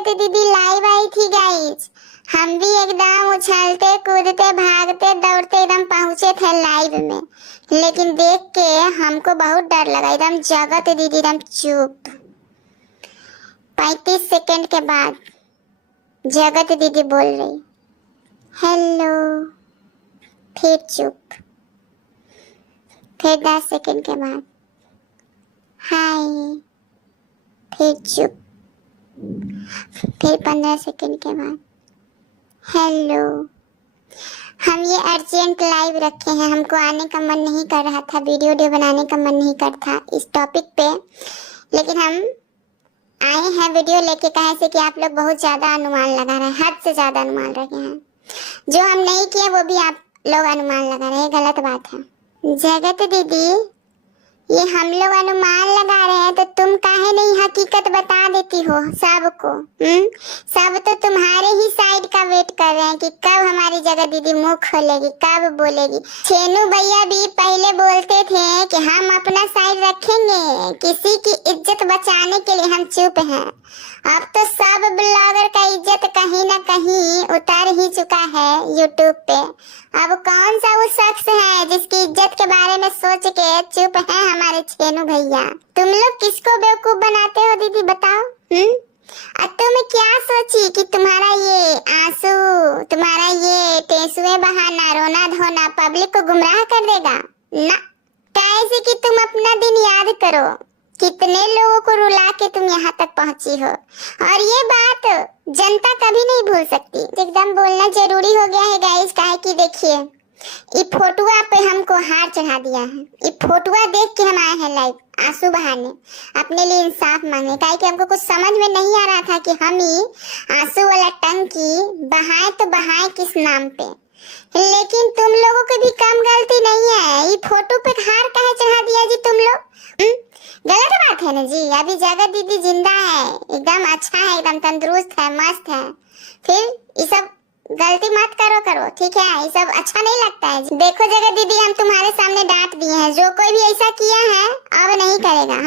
जगत दीदी लाइव आई थी गाइज। हम भी एकदम उछलते कूदते भागते दौड़ते एकदम पहुंचे थे लाइव में, लेकिन देख के हमको बहुत डर लगा। एकदम जगत दीदी एकदम चुप। 35 सेकंड के बाद जगत दीदी बोल रही हेलो, फिर चुप। फिर 10 सेकंड के बाद हाय, फिर चुप। फिर 15 सेकंड के बाद हेलो। हम ये अर्जेंट लाइव रखे हैं, हमको आने का मन नहीं कर रहा था, वीडियो बनाने का मन नहीं कर था इस टॉपिक पे, लेकिन हम आए हैं वीडियो लेके। कहे से कि आप लोग बहुत ज्यादा अनुमान लगा रहे हैं, हद से ज्यादा अनुमान रखे हैं। जो हम नहीं किए वो भी आप लोग अनुमान लगा रहे हैं, गलत बात है। जगत दीदी ये हम लोग अनुमान लगा रहे हैं तो तुम काहे नहीं हकीकत बता देती हो सबको? सब तो तुम्हारे ही साइड का वेट कर रहे हैं कि कब हमारी जगत दीदी मुंह खोलेगी, कब बोलेगी। छेनू भैया भी पहले बोलते थे कि हम अपना साइड रखेंगे, किसी की इज्जत बचाने के लिए हम चुप हैं। अब तो सब ब्लॉगर का इज्जत कहीं ना कहीं उतर ही चुका है यूट्यूब पे। अब कौन सा वो शख्स है जिसकी इज्जत के बारे में सोच के चुप है हमारे छेनू भैया? तुम लोग किसको बेवकूफ बनाते हो दीदी बताओ? अब तुम क्या सोची कि तुम्हारा ये आंसू, तुम्हारा ये टेंसुए बहाना, रोना धोना पब्लिक को गुमराह कर देगा? ना, कैसे कि तुम अपना दिन याद करो, कितने लोगों को रुला के तुम यहाँ तक पहुंची हो, और ये बात जनता कभी नहीं भूल सकती। एकदम बोलना जरूरी हो गया है गाइस, काहे कि देखिए ये फोटुआ पे हमको हार चढ़ा दिया है। ये फोटुआ देख के हम आए हैं लाइव आंसू बहाने, अपने लिए इंसाफ मांगने। काहे कि हमको कुछ समझ में नहीं आ रहा था कि हम ही आंसू वाला टंकी बहाए तो बहाए किस नाम पे। लेकिन तुम लोगों की भी कम गलती नहीं है, ये फोटो पे हार काहे चढ़ा दिया जी तुम लोग? गलत बात है ना जी। अभी जगत दीदी जिंदा है, एकदम अच्छा है, एकदम तंदुरुस्त है, मस्त है। फिर ये सब गलती मत करो, ठीक है? ये सब अच्छा नहीं लगता है। देखो जगत दीदी, हम तुम्हारे सामने डांट दिए हैं, जो कोई भी ऐसा किया है अब नहीं करेगा।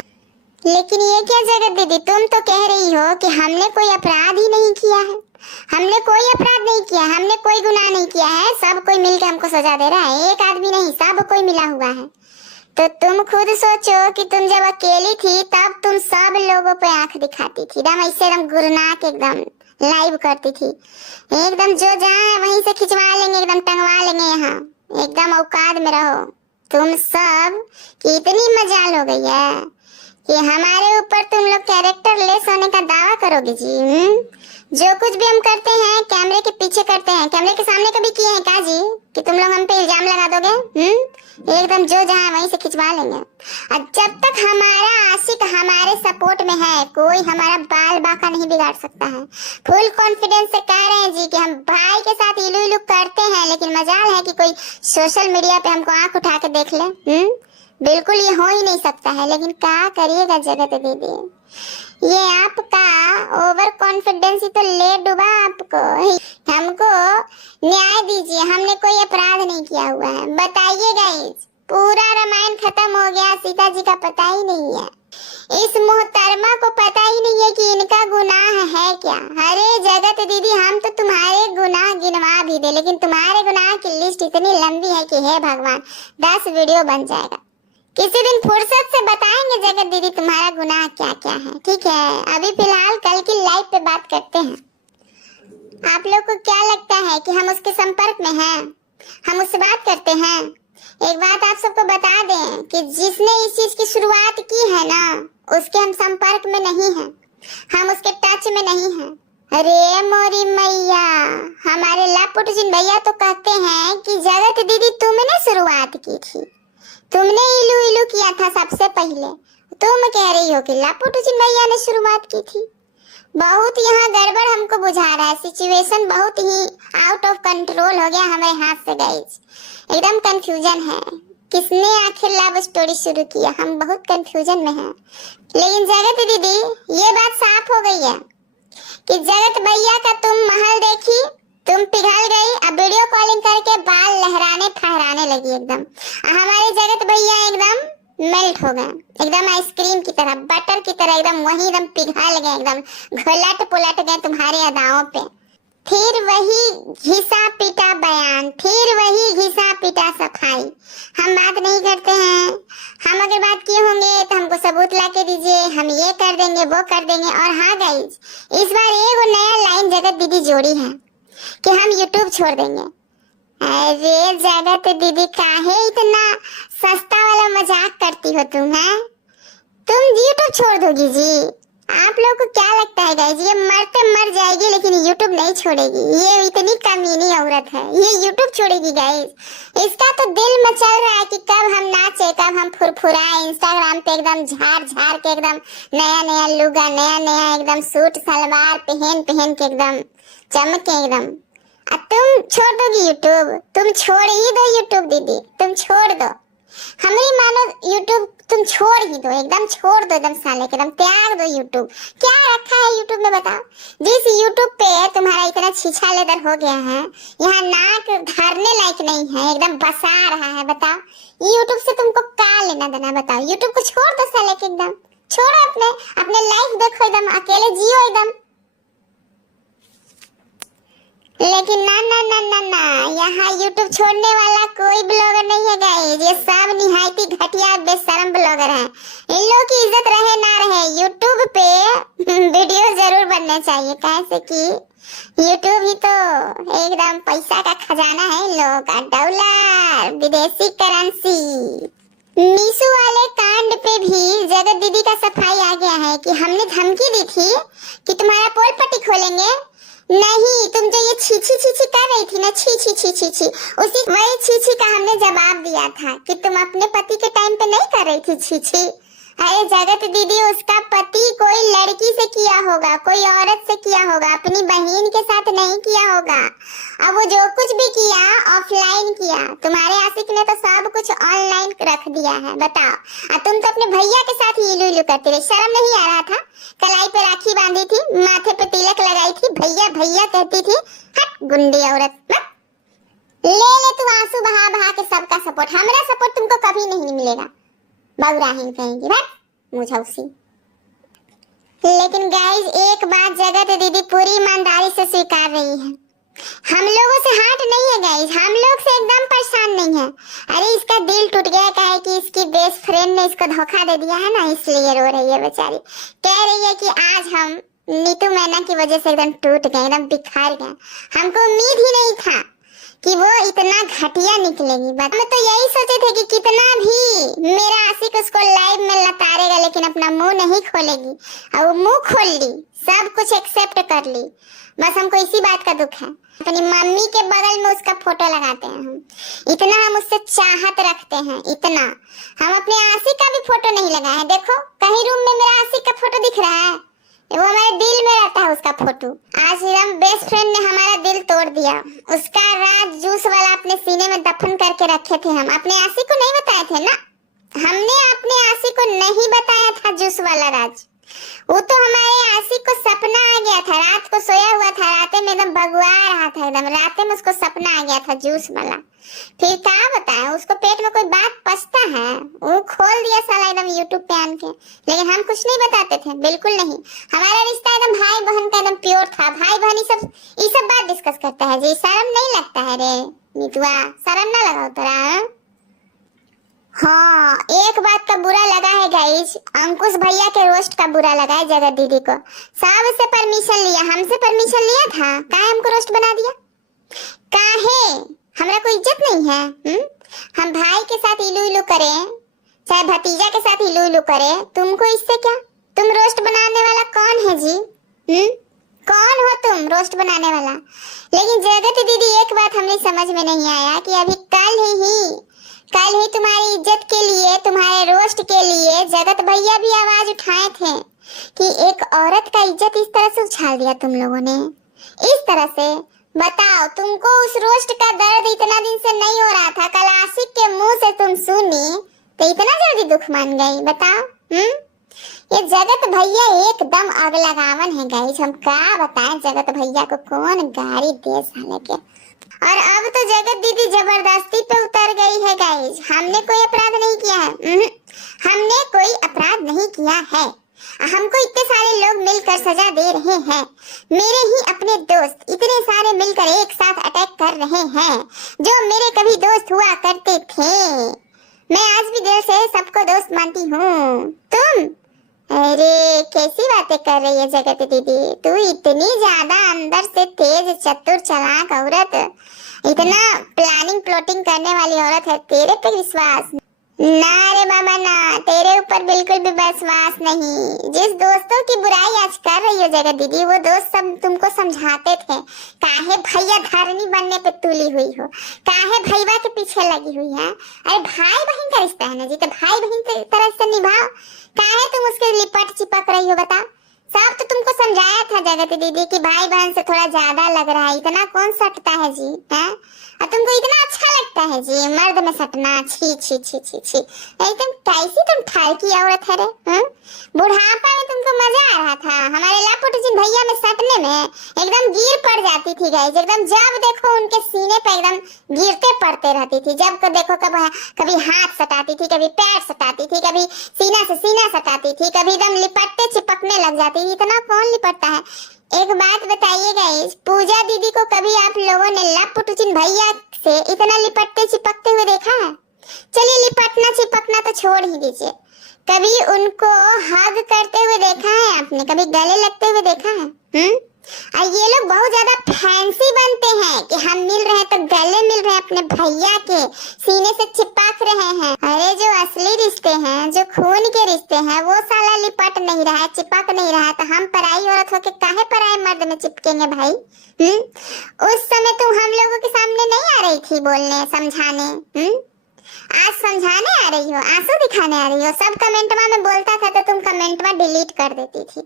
लेकिन ये क्या जगत दीदी, तुम तो कह रही हो कि हमने कोई अपराध ही नहीं किया है। हमने कोई अपराध नहीं किया, हमने कोई गुनाह नहीं किया है, सब कोई मिलकर हमको सजा दे रहा है। एक आदमी नहीं, सब कोई मिला हुआ है। तो तुम खुद सोचो कि तुम जब अकेली थी तब तुम सब लोगों पे आंख दिखाती थी, एकदम ऐसे एकदम गुरना के एकदम लाइव करती थी, एकदम जो जहाँ है वहीं से खिंचवा लेंगे, एकदम टंगवा लेंगे। यहाँ एकदम औकात में रहो। तुम सब की इतनी मजाल हो गई है कि हमारे ऊपर तुम लोग कैरेक्टर लेस होने का दावा करोगे जी। जो कुछ भी हम करते हैं कैमरे के पीछे करते हैं, कैमरे के सामने कभी किए हैं क्या जी कि तुम लोग हम पे इल्जाम लगा दोगे? एकदम जो जहाँ वहीं से खिंचवा लेंगे। और जब तक हमारा आशिक हमारे सपोर्ट में है, कोई हमारा बाल बाका नहीं बिगाड़ सकता है। फुल कॉन्फिडेंस से कह रहे हैं जी कि हम भाई के साथ इलू इलू करते हैं, लेकिन मजाल है कि कोई सोशल मीडिया पे हमको आंख उठा के देख ले। बिल्कुल ये हो ही नहीं सकता है। लेकिन क्या करिएगा जगत दीदी, ये आपका ओवर कॉन्फिडेंस ही तो ले डुबा आपको। हमको न्याय दीजिए, हमने कोई अपराध नहीं किया हुआ है। बताइए गाइस, पूरा रामायण खत्म हो गया, सीता जी का पता ही नहीं है, इस मोहतरमा को पता ही नहीं है कि इनका गुनाह है क्या। अरे जगत दीदी, हम तो तुम्हारे गुनाह गिनवा भी दे, लेकिन तुम्हारे गुनाह की लिस्ट इतनी लंबी है कि हे भगवान 10 वीडियो बन जाएगा। किसी दिन फुर्सत से बताएंगे जगत दीदी तुम्हारा गुनाह क्या क्या है, ठीक है? अभी फिलहाल कल की लाइव पे बात करते हैं। आप लोग को क्या लगता है कि हम उसके संपर्क में हैं? हम उससे बात करते हैं? एक बात आप सबको बता दें कि जिसने इस चीज की शुरुआत की है ना, उसके हम संपर्क में नहीं हैं, हम उसके टच में नहीं हैं। अरे मोरी मैया, हमारे लापुट जिन भैया तो कहते हैं कि जगत दीदी तुमने शुरुआत की थी, तुमने इलू इलू किया था सबसे पहले। तुम कह रही हो कि लापुटुचिन भैया ने शुरुआत की थी। बहुत यहाँ गड़बड़ हमको बुझा रहा है, सिचुएशन बहुत ही आउट ऑफ कंट्रोल हो गया हमारे हाथ से गाइस। एकदम कंफ्यूजन है, किसने आखिर लव स्टोरी शुरू किया, हम बहुत कंफ्यूजन में हैं। लेकिन जगत दीदी ये बात साफ हो गई है कि जगत भैया का तुम महल देखी, तुम पिघल गई, अब वीडियो कॉलिंग करके बाल लहराने फहराने लगी एकदम। हमारे जगत भैया एकदम मेल्ट हो गए, एकदम आइसक्रीम की तरह, बटर की तरह, एकदम वही एकदम पिघल गए, एकदम घोलट पुलट गए तुम्हारे अदाओं पे। फिर वही घिसा पिटा बयान, फिर वही घिसा पिटा सफाई। हम बात नहीं करते हैं, हम अगर बात किए होंगे तो हमको सबूत ला के दीजिए, हम ये कर देंगे वो कर देंगे। और हाँ गाइज, इस बार एक नया लाइन जगत दीदी जोड़ी है कि हम यूट्यूब छोड़ देंगे। अरे जगत दीदी काहे इतना सस्ता वाला मजाक करती हो तुम, है? तुम यूट्यूब छोड़ दोगी जी? आप लोग को क्या लगता है गाइस, ये मरते मर जाएगी लेकिन यूट्यूब नहीं छोड़ेगी। ये इतनी कमीनी औरत है, ये यूट्यूब छोड़ेगी गाइस। इसका तो दिल मचल रहा है कि कब हम नाचे, कब हम फुरफुराए इंस्टाग्राम पे, एकदम झाड़ झाड़ के, एकदम नया नया लुगा, नया नया एकदम सूट सलवार पहन पहन के एकदम चमके एकदम। अब तुम छोड़ दोगी यूट्यूब? तुम छोड़ ही दो यूट्यूब दीदी, तुम छोड़ दो, हमारी मानो यूट्यूब तुम छोड़ ही दो, एकदम छोड़ दो, एकदम साले के एकदम त्याग दो यूट्यूब। क्या रखा है यूट्यूब में बताओ? जिस यूट्यूब पे तुम्हारा इतना छीछा लेदर हो गया है, यहाँ नाक धरने लायक नहीं है, एकदम बसा रहा है, बताओ यूट्यूब से तुमको क्या लेना देना? बताओ, यूट्यूब को छोड़ दो साले के, एकदम छोड़ो, अपने अपने लाइफ देखो, एकदम अकेले जियो एकदम। लेकिन ना ना ना ना ना, यहाँ यूट्यूब छोड़ने वाला कोई ब्लॉगर नहीं है गाइस, ये सब निहायती घटिया बेशरम ब्लॉगर हैं। इन लोगों की इज्जत रहे ना रहे, यूट्यूब पे वीडियो जरूर बनने चाहिए, कैसे कि यूट्यूब ही तो एकदम पैसा का खजाना है, इन लोगों का डॉलर, विदेशी करेंसी। मीशो वाले कांड पे भी जगत दीदी का सफाई आ गया है कि हमने धमकी दी थी कि तुम्हारा पोल पट्टी खोलेंगे, नहीं, तुम जो ये छीछी छीछी कर रही थी ना, छी छी छी छी छी, उसी वही छीछी का हमने जवाब दिया था कि तुम अपने पति के टाइम पे नहीं कर रही थी छीछी। अरे जगत दीदी, उसका पति कोई लड़की से किया होगा, कोई औरत से किया होगा, अपनी बहन के साथ नहीं किया होगा। अब वो जो कुछ भी किया ऑफलाइन किया, तुम्हारे आशिक ने तो सब कुछ ऑनलाइन रख दिया है, बताओ। और तुम तो अपने भैया के साथ ही इलू इलू करती रही, शर्म नहीं आ रहा था? कलाई पे राखी बांधी थी, माथे पे तिलक लगाई थी, भैया भैया कहती थी, हट गुंडी औरत। ले तू आंसू बहा बहा के सबका सपोर्ट, हमारा सपोर्ट तुमको कभी नहीं मिलेगा, बगुराहीन कहेंगी, बस मुझौसी। लेकिन गाइस, एक बात जगत दीदी पूरी ईमानदारी से स्वीकार रही है, हम लोगों से हार्ट नहीं है गाइस, हम लोग से एकदम परेशान नहीं है। अरे इसका दिल टूट गया, क्या है कि इसकी बेस्ट फ्रेंड ने इसको धोखा दे दिया है ना, इसलिए रो रही है बेचारी। कह रही है कि आज हम नीतू मैना की वजह से एकदम टूट गए, एकदम बिखर गए। हमको उम्मीद ही नहीं था कि वो इतना घटिया निकलेगी। हम तो यही सोचे थे कि कितना भी मेरा आशिक उसको लाइव में लतारेगा लेकिन अपना मुंह नहीं खोलेगी, और वो मुंह खोल ली, सब कुछ एक्सेप्ट कर ली। बस हमको इसी बात का दुख है, अपनी मम्मी के बगल में उसका फोटो लगाते हैं हम, इतना हम उससे चाहत रखते हैं, इतना। हम अपने आशिक का भी फोटो नहीं लगाए हैं, देखो कहीं रूम में मेरा आशिक का फोटो दिख रहा है? वो हमारे दिल में रहता है उसका फोटो। आज हम बेस्ट फ्रेंड ने हमारा दिल तोड़ दिया, उसका राज जूस वाला अपने सीने में दफन करके रखे थे हम, अपने आशिक को नहीं बताए थे ना, हमने अपने आशिक को नहीं बताया था जूस वाला राज। वो तो हमारे आशिक को सपना आ गया था, रात को सोया हुआ था, रात में एकदम बगुआ रहा था, एकदम रात में उसको सपना आ गया था जूस वाला। फिर क्या बताएं, उसको पेट में कोई बात पचता है, वो खोल दिया साला एकदम यूट्यूब पे आन के। लेकिन हम कुछ नहीं बताते थे, बिल्कुल नहीं। हमारा रिश्ता एकदम भाई बहन का एकदम प्योर था, भाई बहन ये सब बात डिस्कस करता है जी। शर्म नहीं लगता है रे नीतुआ, शर्म ना लगाओ तोरा। हाँ, एक बात का बुरा लगा है गाइस, अंकुश भैया के रोस्ट का बुरा लगा है जगत दीदी को। सबसे परमिशन लिया, हमसे परमिशन लिया था, काहे हमको रोस्ट बना दिया? काहे? हमरा कोई इज्जत नहीं है? हम भाई के साथ इलू इलू करें, चाहे भतीजा के साथ इलू इलू करें, तुमको इससे क्या? तुम रोस्ट बनाने वाला कौन है जी? कौन हो तुम रोस्ट बनाने वाला? लेकिन जगत दीदी, एक बात हमें समझ में नहीं आया कि अभी कल ही तुम्हारी इज्जत के लिए, तुम्हारे रोस्ट के लिए जगत भैया भी आवाज उठाए थे कि एक औरत का इज्जत इस तरह से उछाल दिया तुम लोगों ने, इस तरह से। बताओ, तुमको उस रोस्ट का दर्द इतना दिन से नहीं हो रहा था, कल आशिक के मुंह से तुम सुनी तो इतना जल्दी दुख मान गई? बताओ। ये जगत भैया एकदम आग लगावन है गाइस, हम क्या बताएं जगत भैया को, कौन गाड़ी दे साले के। और अब तो जगत दीदी जबरदस्ती पे उतर गई है गाइस। हमने कोई अपराध नहीं किया है। हमने कोई अपराध नहीं किया है। हमको इतने सारे लोग मिलकर सजा दे रहे हैं। मेरे ही अपने दोस्त इतने सारे मिलकर एक साथ अटैक कर रहे हैं, जो मेरे कभी दोस्त हुआ करते थे। मैं आज भी दिल से सबको दोस्त मानती हूँ। तुम अरे कैसी बातें कर रही है जगत दीदी, तू इतनी ज्यादा अंदर से तेज चतुर चालाक औरत, इतना प्लानिंग प्लॉटिंग करने वाली औरत है, तेरे पे विश्वास ना रे बाबा ना, तेरे ऊपर बिल्कुल भी विश्वास नहीं। जिस दोस्तों की बुराई आज कर रही हो जगत दीदी, वो दोस्त सब तुमको समझाते थे काहे भैया धारनी बनने पे तुली हुई हो, काहे भैया के पीछे लगी हुई है। अरे भाई बहन का रिश्ता है ना जी, तो भाई बहन की तरह से निभाओ, काहे तुम उसके लिपट चिपक रही हो बता। सब तो तुमको समझाया था जगत दीदी कि भाई बहन से थोड़ा ज्यादा लग रहा है, इतना कौन सटता है जी है? और तुमको इतना अच्छा लगता है जी मर्द में सटना, छी छी छी छी छी, एकदम कैसी तुम ठालकी औरत है रे। बुढ़ापा में तुमको मजा आ रहा था हमारे लापुट जी भैया में सटने में, एकदम गिर पड़ जाती थी गाइस, एकदम जब देखो उनके सीने पे एकदम गिरते पड़ते रहती थी, जब को देखो कभी हाथ सटाती थी, कभी पैर सटाती थी, कभी सीना से सीना सटाती थी, कभी एकदम लिपटते चिपकने लग जाती। इतना कौन लिपटता है? एक बात बताइए गाइस, पूजा दीदी को कभी आप लोगों ने लपुटुचिन भैया से इतना लिपटते चिपकते हुए देखा है? चलिए लिपटना चिपकना तो छोड़ ही दीजिए, कभी उनको हग करते हुए देखा है आपने? कभी गले लगते हुए देखा है? और ये लोग बहुत ज्यादा फैंसी बनते हैं कि हम मिल रहे हैं तो गले मिल रहे हैं, अपने भैया के सीने से चिपक रहे हैं। अरे जो असली रिश्ते हैं, जो खून के रिश्ते हैं, वो साला लिपट नहीं रहा है, चिपक नहीं रहा है, तो हम पराई औरत होके काहे पराए मर्द में चिपकेंगे भाई? उस समय तुम हम लोगों के सामने नहीं आ रही थी बोलने समझाने, आज समझाने आ रही हो, आंसू दिखाने आ रही हो। सब कमेंटवा में बोलता था तो तुम कमेंटवा डिलीट कर देती थी,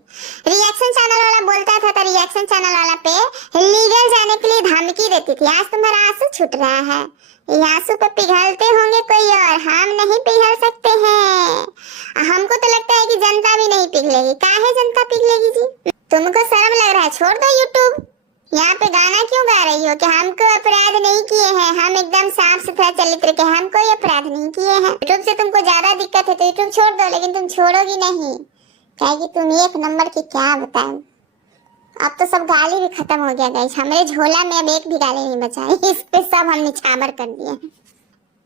रिएक्शन चैनल वाला बोलता था तो रिएक्शन चैनल वाला पे लीगल जाने के लिए धमकी देती थी। आज तुम्हारा आंसू छूट रहा है, ये आंसू पे पिघलते होंगे कोई और, हम नहीं पिघल सकते हैं। हमको तो लगता है कि जनता भी नहीं पिघलेगी। काहे जनता पिघलेगी जी? तुमको शर्म लग रहा है? छोड़ दो यूट्यूब, यहाँ पे गाना क्यों गा रही हो कि हमको अपराध नहीं किए हैं, हम एकदम साफ सुथरा चरित्र के, हम कोई अपराध नहीं किए हैं। यूट्यूब से तुमको ज्यादा दिक्कत है तो यूट्यूब छोड़ दो, लेकिन तुम छोड़ोगी नहीं, क्या कि तुम एक नंबर की क्या बताऊं। अब तो सब गाली भी खत्म हो गया गाइस, हमारे झोला में अब एक भी गाली नहीं बचा है, इस पे सब हमने छाबर कर दिया है।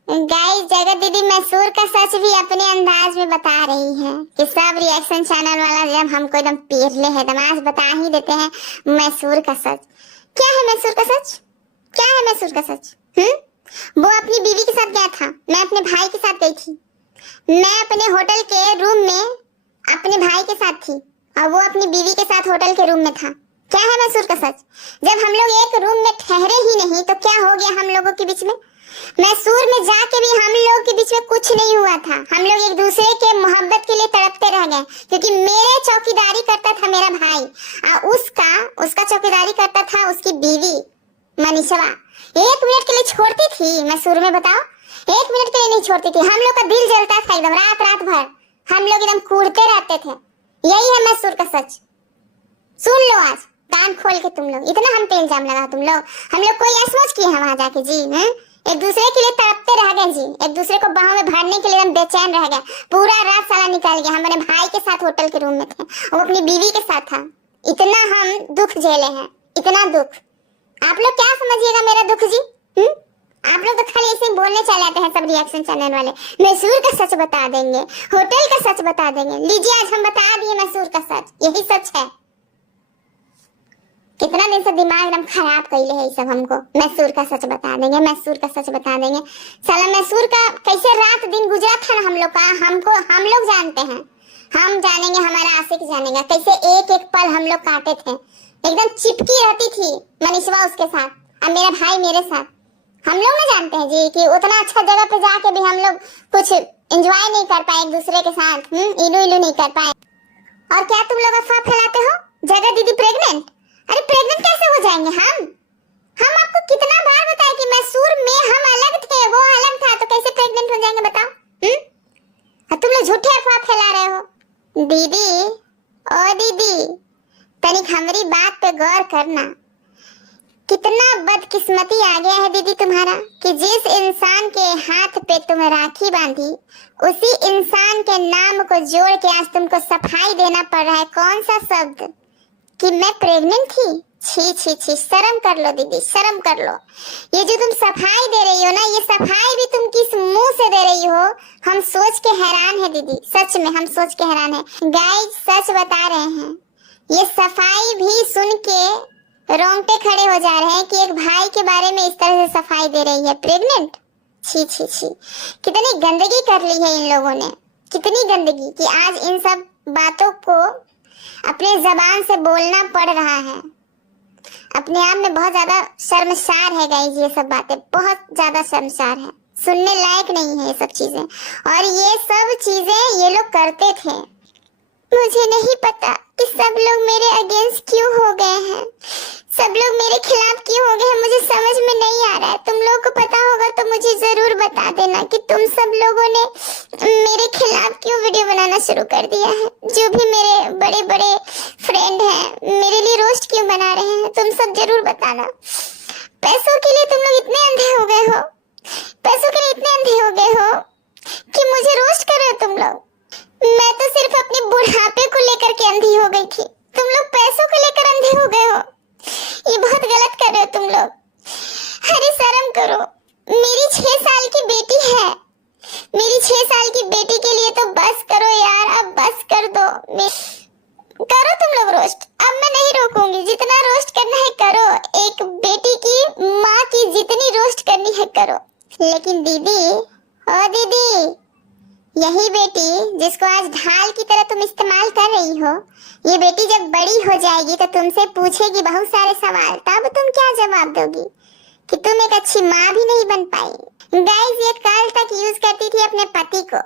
गाइस जगत दीदी मैसूर का सच भी अपने अंदाज में बता रही है कि सब रिएक्शन चैनल वाला जब हमको एकदम पेरले है, एकदम आज बता ही देते हैं मैसूर का सच। क्या है मैसूर का सच? क्या है मैसूर का सच? वो अपनी बीवी के साथ गया था, मैं अपने भाई के साथ गई थी, मैं अपने होटल के रूम में अपने भाई के साथ थी और वो अपनी बीवी के साथ होटल के रूम में था। क्या है मैसूर का सच? जब हम लोग एक रूम में ठहरे ही नहीं तो क्या हो गया हम लोगों के बीच में? मैसूर में जाके भी हम लोग के बीच में कुछ नहीं हुआ था, हम लोग एक दूसरे के मोहब्बत के लिए तड़पते रह गए, क्योंकि मेरे चौकीदारी करता था मेरा भाई और उसका चौकीदारी करता था उसकी बीवी मनीषवा। एक मिनट के लिए छोड़ती थी मैसूर में, बताओ? एक मिनट के लिए नहीं छोड़ती थी। हम लोग का दिल जलता था एकदम, रात रात भर हम लोग एकदम कूदते रहते थे। यही है मैसूर का सच। सुन लो आज कान खोल के तुम लोग, इतना हम पे इल्जाम लगा तुम लोग, हम लोग कोई ऐसा किए हैं वहां जाके जी? एक दूसरे के लिए तड़पते रह गए जी, एक दूसरे को बाहों में भरने के लिए हम बेचैन रह गए। पूरा रात साला निकल गया, हमारे भाई के साथ होटल के रूम में थे, वो अपनी बीवी के साथ था। इतना हम दुख झेले हैं, इतना दुख। आप लोग क्या समझिएगा मेरा दुख जी? आप लोग तो खाली ऐसे बोलने चले आते हैं सब रिएक्शन चैनल वाले। मैसूर का सच बता देंगे, होटल का सच बता देंगे। लीजिए आज हम बता दिए मैसूर का सच, यही सच है। कितना दिन से दिमाग एकदम खराब कैले है सब हमको। मैसूर का सच बता देंगे, मैसूर का सच बता देंगे। साला मैसूर का कैसे रात दिन गुजरा था ना हम लोग का, हम लोग जानते हैं, हम जानेंगे, हमारा आशिक जानेगा कैसे एक एक पल हम लोग काटे थे। एकदम चिपकी रहती थी मनीषवा उसके साथ और मेरा भाई मेरे साथ। हम लोग ना जानते हैं जी कि उतना अच्छा जगह पे जाके भी हम लोग कुछ एंजॉय नहीं कर पाए एक दूसरे के साथ, इलू इलू नहीं कर पाए। और क्या तुम लोग अफवाह फैलाते हो जगह दीदी प्रेग्नेंट? अरे प्रेग्नेंट कैसे हो जाएंगे हम आपको कितना बार बताया कि मैसूर में हम अलग थे, वो अलग था, तो कैसे प्रेग्नेंट हो जाएंगे बताओ? तुम लोग झूठे अफवाह फैला रहे हो। दीदी ओ दीदी तनिक हमारी बात पे गौर करना। कितना बदकिस्मती आ गया है दीदी तुम्हारा कि जिस इंसान के हाथ पे तुम राखी बांधी उसी इंसान के नाम को जोड़ के आज तुमको सफाई देना पड़ रहा है। कौन सा शब्द कि मैं प्रेग्नेंट थी। छी छी छी, शर्म कर लो दीदी, शर्म कर लो। ये जो तुम सफाई दे रही हो ना, ये सफाई भी तुम किस मुंह से दे रही हो, हम सोच के हैरान है दीदी। सच में हम सोच के हैरान है। गाइस सच बता रहे हैं, ये सफाई भी सुन के रोंगटे खड़े हो जा रहे हैं कि एक भाई के बारे में इस तरह से सफाई दे रही है, प्रेग्नेंट। छी छी छी, कितनी गंदगी कर ली है इन लोगों ने, कितनी गंदगी कि आज इन सब बातों को अपने जबान से बोलना पड़ रहा है। अपने आप में बहुत ज्यादा शर्मसार है गाइस, ये सब बातें बहुत ज्यादा शर्मसार है, सुनने लायक नहीं है ये सब चीजें। और ये सब चीजें ये लोग करते थे। मुझे नहीं पता कि सब लोग मेरे अगेंस्ट क्यों हो गए हैं, सब लोग मेरे खिलाफ क्यों हो गए हैं, मुझे समझ में नहीं आ रहा है। तुम लोगों को पता होगा तो मुझे जरूर बता देना कि तुम सब लोगों ने मेरे खिलाफ क्यों वीडियो बनाना शुरू कर दिया है। जो भी मेरे बड़े बड़े फ्रेंड हैं मेरे लिए रोस्ट क्यों बना रहे हैं, तुम सब जरूर बताना। पैसों के लिए तुम लोग इतने अंधे हो गए हो, पैसों के लिए इतने अंधे हो गए हो कि मुझे रोस्ट कर रहे हो तुम लोग। मैं तो सिर्फ अपने बुढ़ापे को लेकर के अंधी हो गई थी, तुम लोग पैसों को लेकर अंधे हो गए हो। ये बहुत गलत कर रहे हो तुम लोग। अरे शर्म करो, मेरी 6 साल की बेटी है, मेरी 6 साल की बेटी के लिए तो बस करो यार, अब बस कर दो। करो तुम लोग रोस्ट, अब मैं नहीं रोकूंगी, जितना रोस्ट करना है करो, एक बेटी की माँ की जितनी रोस्ट करनी है करो। लेकिन दीदी, ओ दीदी, यही बेटी जिसको आज ढाल की तरह तुम इस्तेमाल कर रही हो, ये बेटी जब बड़ी हो जाएगी तो तुमसे पूछेगी बहुत सारे सवाल, तब तुम क्या जवाब दोगी कि तुम एक अच्छी माँ भी नहीं बन पाई। गाइस ये कल तक यूज करती थी अपने पति को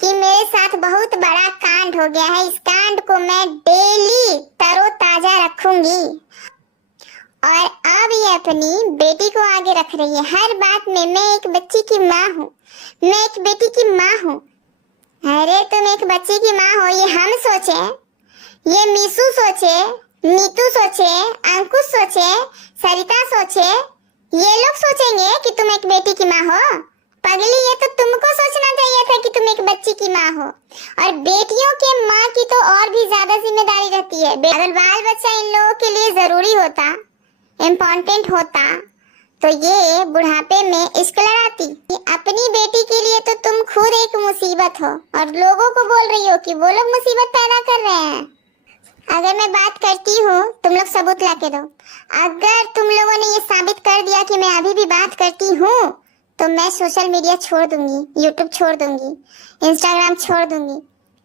कि मेरे साथ बहुत बड़ा कांड हो गया है, इस कांड को मैं डेली तरोताजा रखूंगी। और अब ये अपनी बेटी को आगे रख रही है हर बात में। मैं एक बच्ची की माँ हूँ, मैं एक बेटी की माँ हूँ। अरे तुम एक बच्ची की माँ हो, ये हम सोचे, ये मीसू सोचे, नीतू सोचे, अंकुश सोचे, सरिता सोचे, ये लोग सोचेंगे कि तुम एक बेटी की माँ हो। पगली, ये तो तुमको सोचना चाहिए था कि तुम एक बच्ची की माँ हो। और बेटियों के माँ की तो और भी ज्यादा जिम्मेदारी रहती है। अगर बाल बच्चा इन लोगों के लिए जरूरी होता, इम्पोर्टेंट होता, तो ये बुढ़ापे में इश्क लड़ाती। अपनी बेटी के लिए तो तुम खुद एक मुसीबत हो और लोगों को बोल रही हो कि वो लोग मुसीबत पैदा कर रहे हैं। अगर मैं बात करती हूँ, तुम लोग सबूत ला के दो। अगर तुम लोगों ने ये साबित कर दिया कि मैं अभी भी बात करती हूँ, तो मैं सोशल मीडिया छोड़ दूंगी, यूट्यूब छोड़ दूंगी, इंस्टाग्राम छोड़ दूंगी।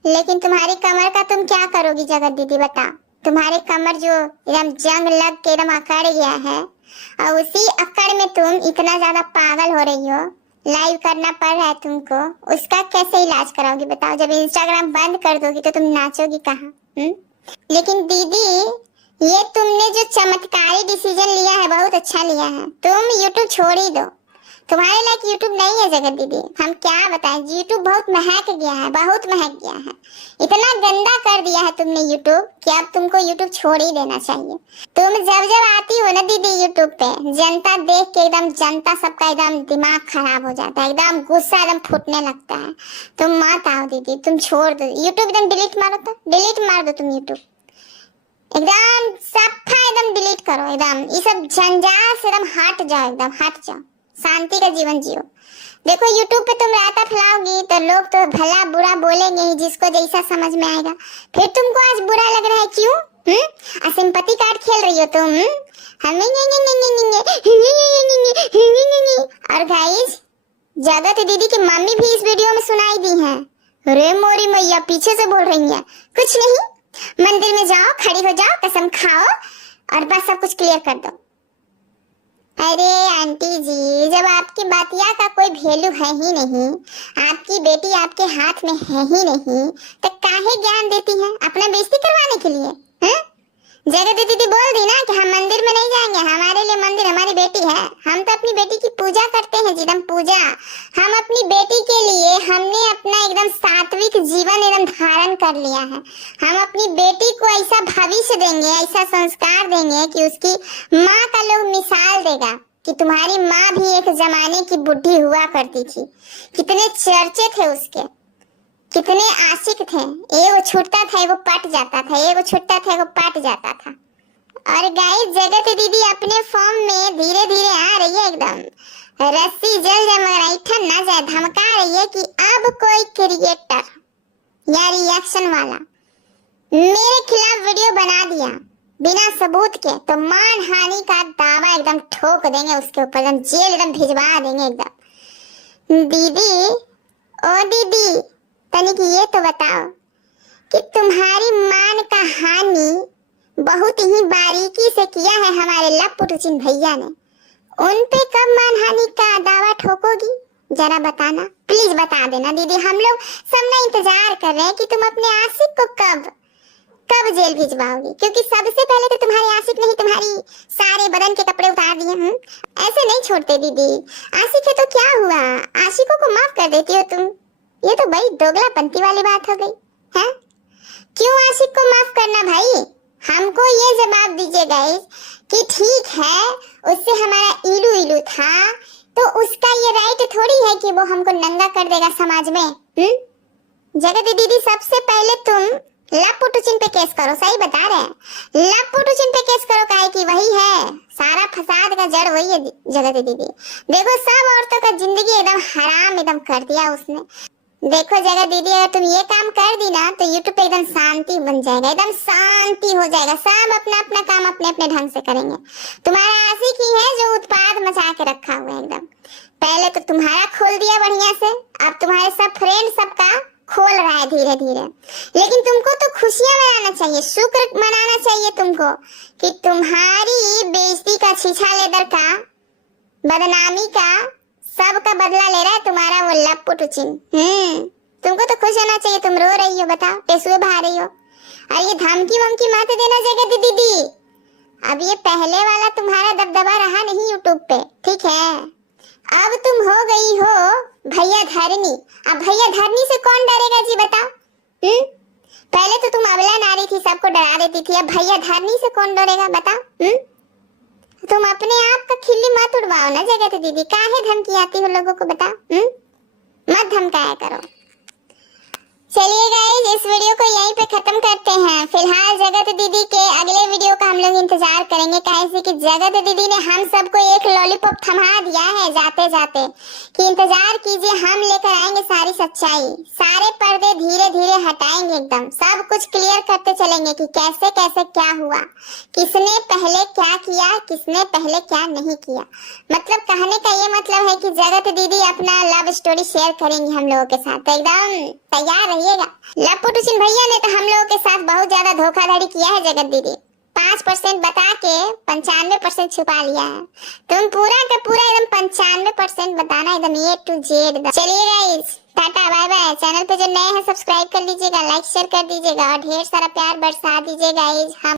लेकिन तुम्हारी कमर का तुम क्या करोगी जगत दीदी, बता। तुम्हारे कमर जो एकदम जंग लग के एकदम अकड़ गया है, और उसी अकड़ में तुम इतना ज्यादा पागल हो रही हो, लाइव करना पड़ रहा है तुमको, उसका कैसे इलाज कराओगी बताओ। जब इंस्टाग्राम बंद कर दोगी तो तुम नाचोगी कहाँ? लेकिन दीदी, ये तुमने जो चमत्कारी डिसीजन लिया है बहुत अच्छा लिया है। तुम यूट्यूब छोड़ ही दो, तुम्हारे लायक यूट्यूब नहीं है जगत दीदी। हम क्या बताएं, यूट्यूब बहुत महक गया है, बहुत महक गया है। इतना गंदा कर दिया है तुमने यूट्यूब कि अब तुमको यूट्यूब छोड़ ही देना चाहिए। तुम जब जब आती हो ना दीदी यूट्यूब पे, जनता देख के एकदम, जनता सबका एकदम दिमाग खराब हो जाता है, एकदम गुस्सा एकदम फूटने लगता है। तुम मत आओ दीदी, तुम छोड़ दो यूट्यूब, एकदम डिलीट मारो, तो डिलीट मार दो तुम यूट्यूब, एकदम सफा एकदम डिलीट करो, एकदम ये सब झंझाट से एकदम हट जाओ, एकदम हट जाओ, शांति का जीवन जियो। देखो यूट्यूब पे तुम रायता फैलाओगी तो लोग तो भला बुरा बोलेंगे ही, जिसको जैसा समझ में आएगा। फिर तुमको आज बुरा लग रहा है क्यों? सिंपैथी कार्ड खेल रही हो तुम। और गाइस, जगत दीदी की मम्मी भी इस वीडियो में सुनाई दी है। रे मोरी मैया पीछे से बोल रही है, कुछ नहीं, मंदिर में जाओ, खड़ी हो जाओ, कसम खाओ और बस सब कुछ क्लियर कर दो। अरे आंटी जी, जब आपकी बातिया का कोई वैल्यू है ही नहीं, आपकी बेटी आपके हाथ में है ही नहीं, तो काहे ज्ञान देती है? अपना बेइज्जती करवाने के लिए हैं? जगत दीदी बोल दी ना कि हम मंदिर में नहीं जाएंगे, हमारे लिए मंदिर हमारी बेटी है। हम तो अपनी बेटी की पूजा करते हैं, एकदम पूजा। हम अपनी बेटी के लिए हमने अपना एकदम सात्विक जीवन एकदम धारण कर लिया है। हम अपनी बेटी को ऐसा भविष्य देंगे, ऐसा संस्कार देंगे कि उसकी माँ का लोग मिसाल देगा कि तुम्हारी माँ भी एक जमाने की बुढ़ी हुआ करती थी। कितने चर्चे थे उसके, कितने आशिक थे। एगो छूटता था एगो पट जाता था, एगो छूटता था एगो पट जाता था। और गाइस जगत दीदी अपने फॉर्म में धीरे धीरे आ रही है, एकदम रस्सी जल जाए मगर ऐठन ना जाए, धमका रही है कि अब कोई क्रिएटर या रिएक्शन वाला मेरे खिलाफ वीडियो बना दिया बिना सबूत के तो मान हानि का दावा एकदम ठोक देंगे उसके ऊपर, एकदम जेल एकदम भिजवा देंगे एकदम। दीदी ओ दीदी तनिक ये तो बताओ कि तुम्हारी मान का हानि बहुत ही बारीकी से किया है हमारे लपुटुचिन भैया ने, उन पे कब मानहानि का दावा ठोकोगी जरा बताना, प्लीज बता देना दीदी। हम लोग सब ना इंतजार कर रहे हैं कि तुम अपने आशिक को कब जेल भिजवाओगी, क्योंकि सबसे पहले तो तुम्हारे आशिक ने ही तुम्हारी सारे बदन के कपड़े उतार दिए। ऐसे नहीं छोड़ते दीदी, आशिक है तो क्या हुआ, आशिकों को माफ कर देती हो तुम। ये तो बड़ी दोगलापंती वाली बात हो गई है। क्यों आशिक को माफ करना भाई, हमको ये जवाब दीजिए गाइस कि ठीक है उससे हमारा इलू इलू था तो उसका ये राइट थोड़ी है कि वो हमको नंगा कर देगा समाज में। जगत दीदी सबसे पहले तुम लपुटुचिन पे केस करो, सही बता रहे हैं, लपुटुचिन पे केस करो, काहे कि वही है सारा फसाद का जड़ वही है जगत दीदी। देखो सब औरतों का जिंदगी एकदम हराम एकदम कर दिया उसने। देखो जगत दीदी अगर तुम ये काम कर दी ना तो यूट्यूब पे एकदम शांति बन जाएगा, एकदम शांति हो जाएगा, सब अपना अपना काम अपने अपने ढंग से करेंगे। तुम्हारा आशिक ही है जो उत्पाद मचा के रखा हुआ है एकदम। पहले तो तुम्हारा खोल दिया बढ़िया से, अब तुम्हारे सब फ्रेंड सबका खोल रहा है धीरे धीरे। लेकिन तुमको तो खुशियां मनाना चाहिए, शुक्र मनाना चाहिए तुमको कि तुम्हारी बेइज्जती का, छीछा लेदर का, बदनामी का सबका बदला ले रहा है तुम्हारा वो लपुटुचिन। तुमको तो खुश होना चाहिए, तुम रो रही हो, बताओ टेसुए बहा रही हो। और ये धमकी वमकी मत देना जगत दीदी, अब ये पहले वाला तुम्हारा दबदबा रहा नहीं यूट्यूब पे, ठीक है। अब तुम हो गई हो भैया धरनी। अब भैया धरनी से कौन डरेगा जी बताओ। पहले तो तुम अबला नारी थी, सबको डरा देती थी, अब भैया धरनी से कौन डरेगा बताओ। तुम अपने आप का खिल्ली मत उड़वाओ ना जगत दीदी, काहे धमकी आती हो लोगों को बताओ। मत धमकाया करो। चलिए गाइस इस वीडियो को यहीं पे खत्म करते हैं। फिलहाल जगत दीदी के अगले वीडियो का हम लोग इंतजार करेंगे, कैसे कि जगत दीदी ने हम सबको एक लॉलीपॉप थमा दिया है जाते जाते कि इंतजार कीजिए, हम लेकर आएंगे सारी सच्चाई, सारे पर्दे धीरे धीरे हटाएंगे, एकदम सब कुछ क्लियर करते चलेंगे कि कैसे कैसे क्या हुआ, किसने पहले क्या किया, किसने पहले क्या नहीं किया। मतलब कहने का ये मतलब है कि जगत दीदी अपना लव स्टोरी शेयर करेंगी हम लोगों के साथ, तो एकदम तैयार रहिएगा। लपुटुचिन भैया ने तो हम लोगों के साथ बहुत ज्यादा धोखाधड़ी किया है जगत दीदी, 5% बता के 95% छुपा लिया है। तुम पूरा का पूरा एकदम 95% बताना, एकदम A to Z। चलिए guys tata bye bye. Channel पे जो नए हैं सब्सक्राइब कर लीजिएगा, लाइक शेयर कर दीजिएगा और ढेर सारा प्यार बरसा दीजिएगा गाइस। हम